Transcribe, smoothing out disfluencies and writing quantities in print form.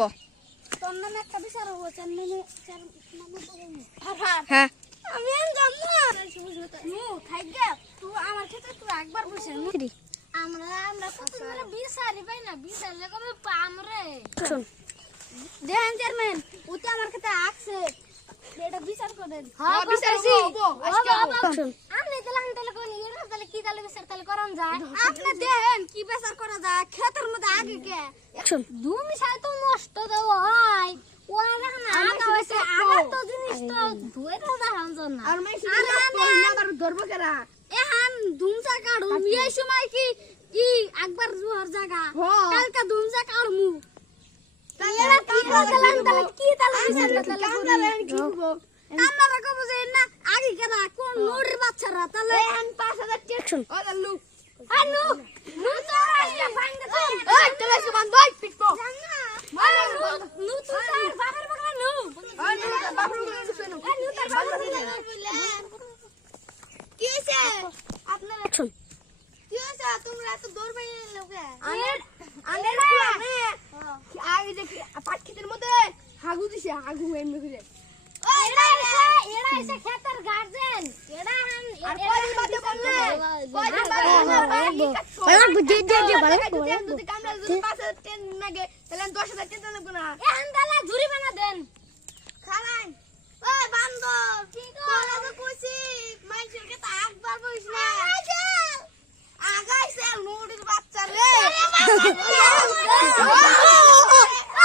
কো তোর নামে একটা বিচার হবো হ্যাঁ আমি থাকবে তুই আমার ক্ষেত্রে তুই একবার বসে আমরা আমরা কত বিচারি পাই না বিচারলে কবে পামরে শুন দেন চেয়ারম্যান ও তো আমার কাছে আসছে এটা বিচার করেন হ্যাঁ বিচারছি শুন আপনি তাহলে কোন ইয়ে তাহলে কি তাহলে বিচার তাহলে করন যায় আপনি দেন কি বিচার করা যায় ক্ষেতের মধ্যে আগে কে শুন তুমি সাই তো নষ্ট দাও হয় ও না আগা হইছে আগা তো জিনিস তো ধুয়ে তো দাঁড়ান জন্য আর মাই আবার ধরব কেরা এহান ধুমসা কাড়ু এই সময় কি কি একবার জোহর জায়গা কালকা ধুমসা কাড়মু তাহলে কি করলাম তাহলে কি তাহলে বিচার তাহলে কি করব আমরা কব যে না আগে কেনা কোন নোড়ের বাচ্চারা তাহলে এন 5000 টাকা শুন ও লু আনু নু তো আজকে ভাঙতে তো এই চলে এসে বান ভাই পিটবো নু তো তার বাবার বাবা নু ওই নু বাবু বলে শুনো নু তার বাবার কি হইছে আপনারা শুন কি হইছে তোমরা এত দৌড় বাইরে লোকে আনের আগে যে পাটখিতের মধ্যে হাগু দিছে হাগু এমনি করে এরা এসে খেতার গার্জেন এরা হান আর কদিন বাদে বললে কদিন বাদে ওরা বুঝে যে বলে যদি কামরা যদি 5000 টাকা লাগে তাহলে 10000 টাকা লাগবে না এখন তাহলে জরিমানা দেন খালান ওই বান্দর কি তোরা তো কইছি মাইসের কে একবার বইস না আগাইছে নুড়ির বাচ্চা রে